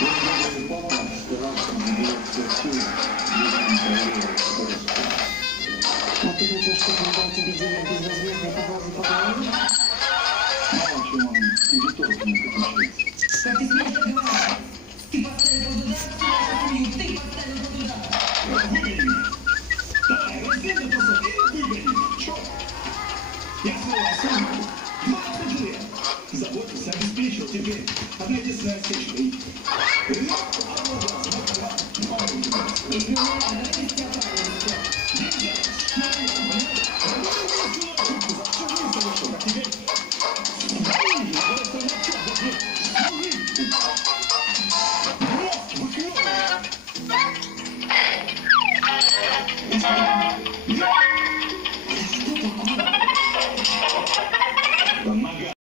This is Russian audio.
А ты хочешь, чтобы он дал тебе денег безвозмездно по глазу поговорить? Мало чего он кредитор не подключается. Как ты смеешь так говорить? Ты поставил под удар всю нашу семью, ты поставил под удар. Выгони меня! Давай, раздельно просто выгони! Черт! Я снова служу 20 лет! Заботился, обеспечил, теперь одна единственная осечка и... Если не надо, давай без тебя.